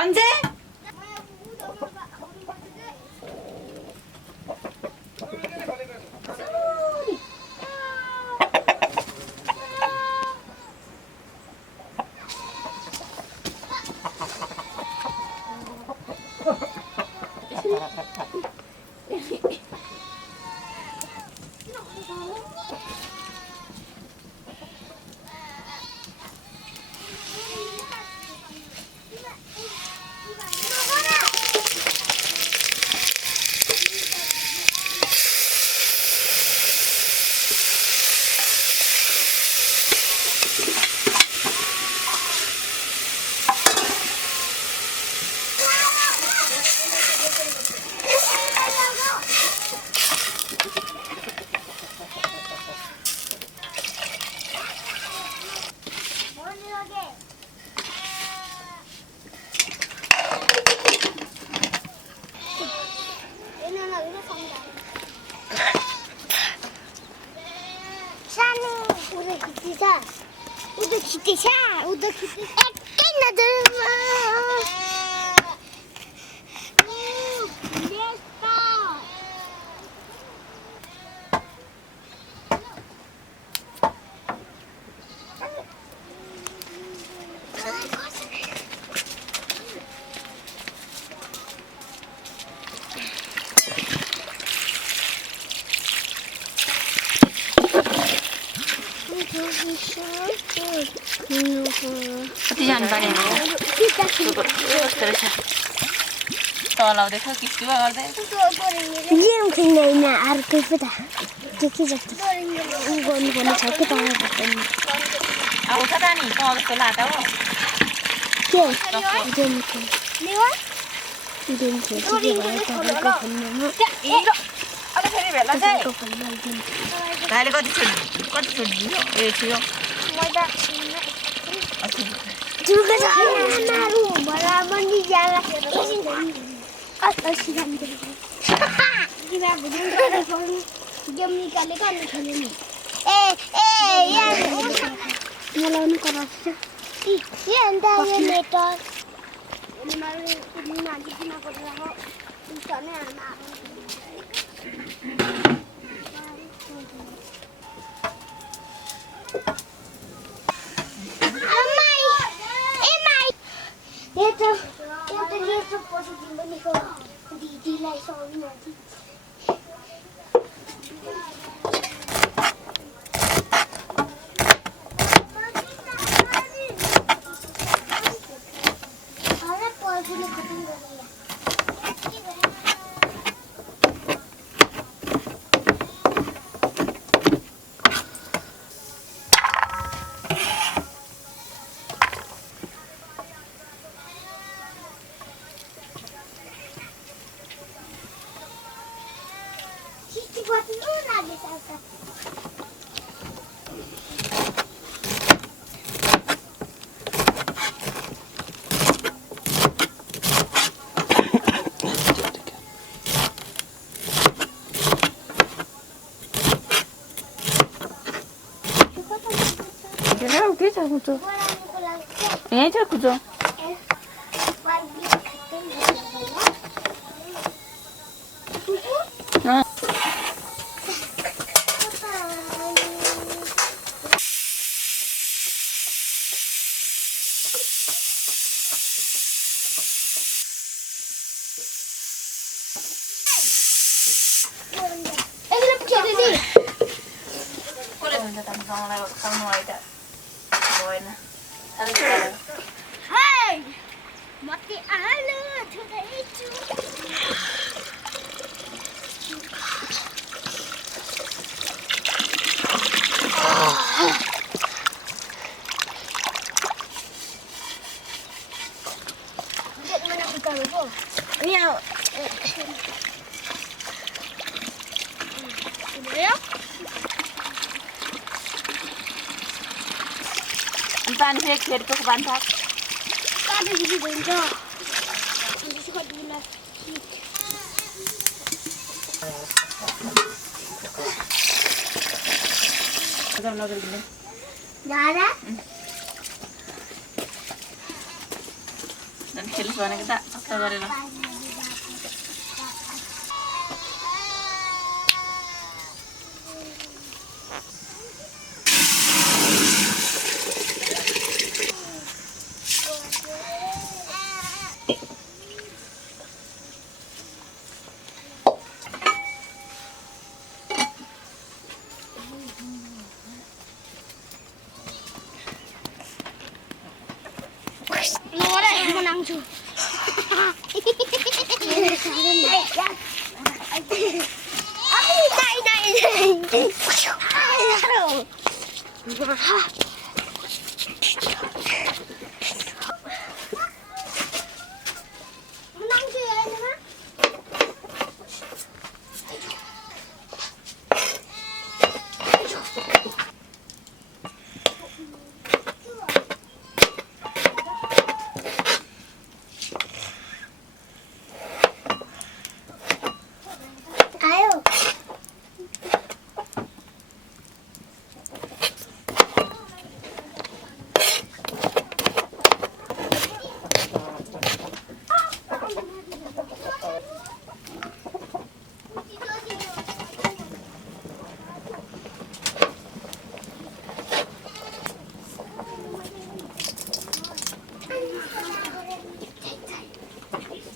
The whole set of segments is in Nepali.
언제? Udah kita ada कति जानु पर्यो तल आउँदैछ किस्तीमा गर्दै गेम खेल्दैन अर्कै पो त के जस्तो गर्नुपर्ने छ कि तल आउँछ त नि तँ जस्तो लाटा हो के गेम खेल्छु के भयो तपाईँको फोनमा अब फेरि भेला चाहिँ भाइले कति छोडिदियो ए थियो जुगा मारु बराबर नि जाला अस्सी जान दे किरा बुझ्नु र गेम निकालेको अनि खेल्ने नि ए यार मलाई नि कराउँछ के अन्त यो मेटर अनि मैले कुद्नु नागि किन गरिराखो उसले हाल्न Itu posisi ini kok di lai soalnya nanti. Ada posisi ini ketemu lagi ya. कुचो यही छ कुचो Hey! Mati alu today too. Lihat mana kita dulu. Ini ya. Ini ya. पानी फेरि खेतको पानी थाक पानी दिदी हुन्छ अनि सुख दिला अझ नगरिदिनु दादा झन् खेल्छ भनेको त छक्क गरेर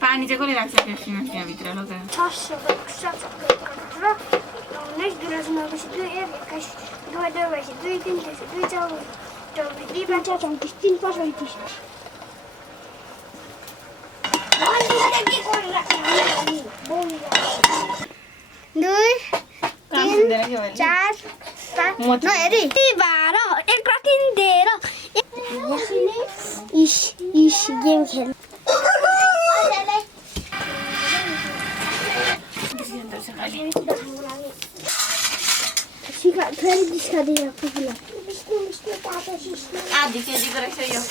पानी चाहिँ कसले राख्छ फेरि त्यहाँभित्र लगाएर गेम खेल आधी केजीको रहेछ यो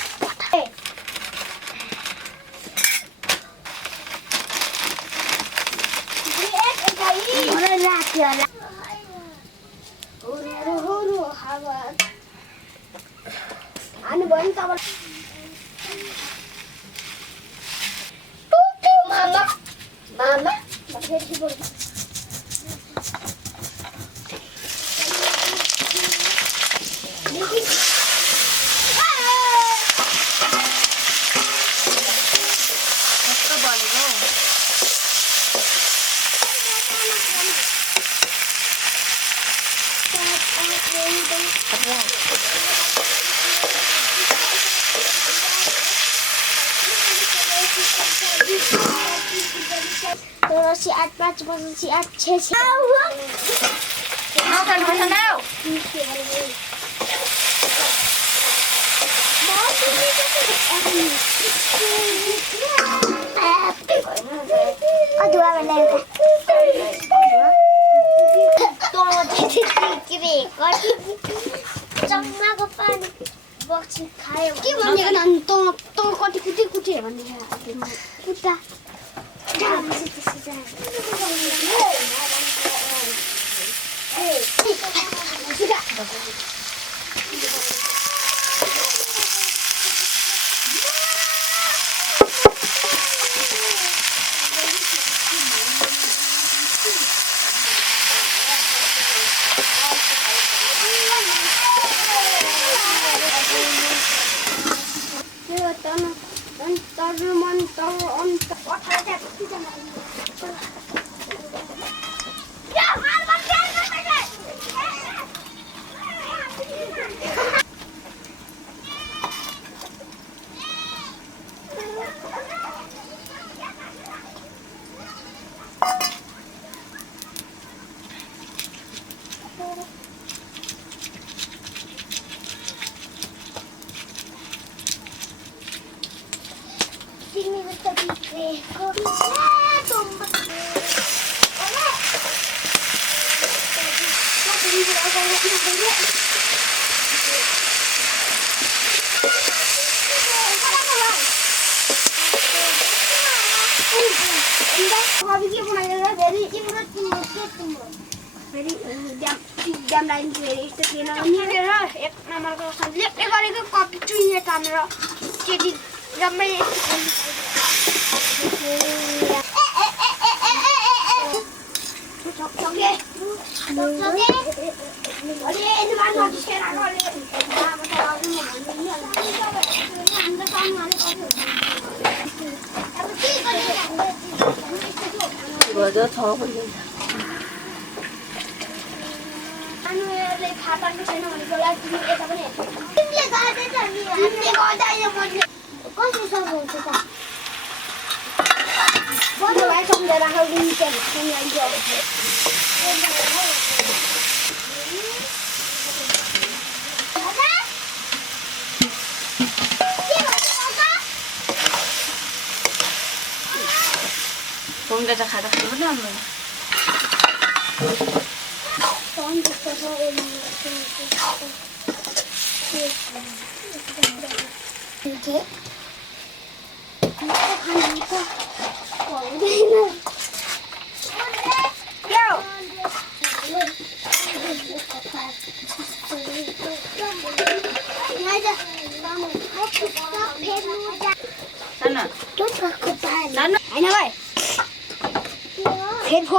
Si at 5 si at 6 Makan masa now. Kedua mana itu? Tunggu kiri. Jangan kapan box kaya. Gimana kan tong koti kuti mana ya? Kita. Jangan situ saja. Sudah. Jam lain very itu kena ni ada ek nama kau kan lihat ek hari tu kopi cuci tamer jadi Gummy. 맞아, 더 걸린다. 공대자 가다 그러면 안 돼. 이렇게 나는 나는 아니야 봐. 대포.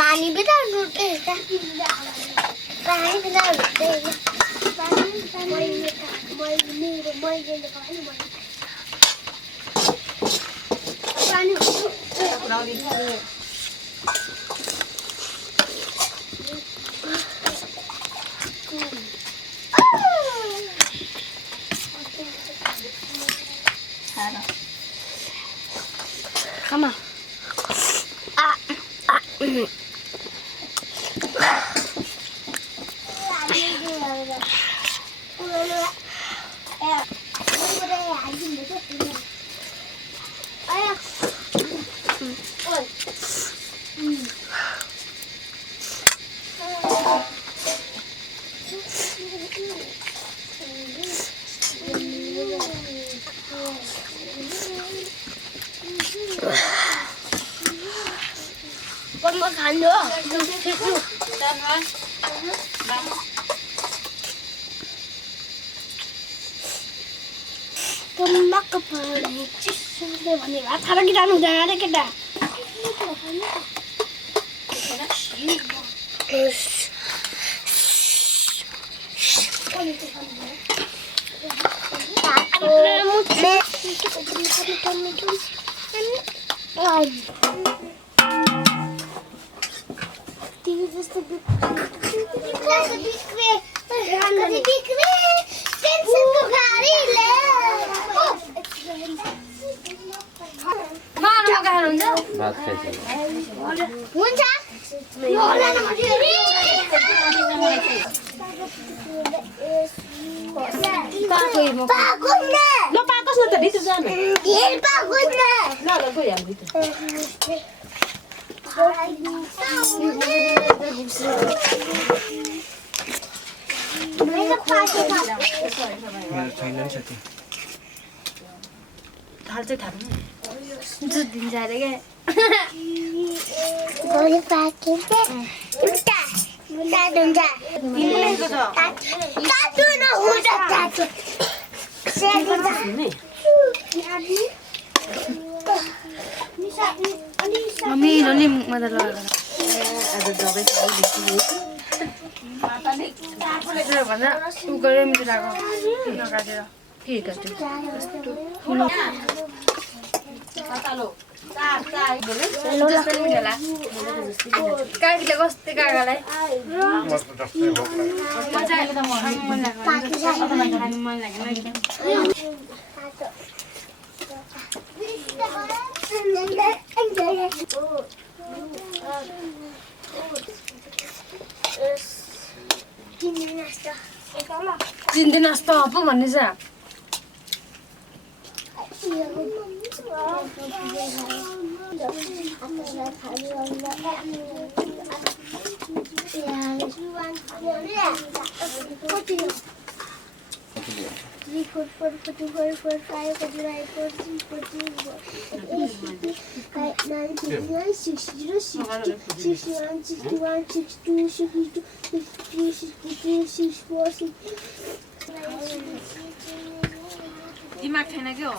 पानी भी डाल देते हैं पानी भी डाल देते हैं Come on. Con một khán nữa. Con mắc cái phần này chứ đây bọn này thằng cái đàn ra đấy cái đàn. Nó ba có sữa đi từ ra này. Nó là cái gì vậy? 할때 다르네. 진짜 닌자에게. 머리 빠진데 눈자 이거는 그죠? 따뜻한 후자 따뜻 Mami nó lim mà là rồi bạn ạ, tu cái mình ra con, nó cái đó, gì cả chứ, just cái mình là, cái gì có cái cái này, mà chạy cái thằng mình là mình là cái này. Cinta nasta apa mana sih? 3 4 4 4 4 5 4 9 4 3 4 3 8 9 9 6 0 60 61 61 62 62 63 63 64 दिमाग छैन के हो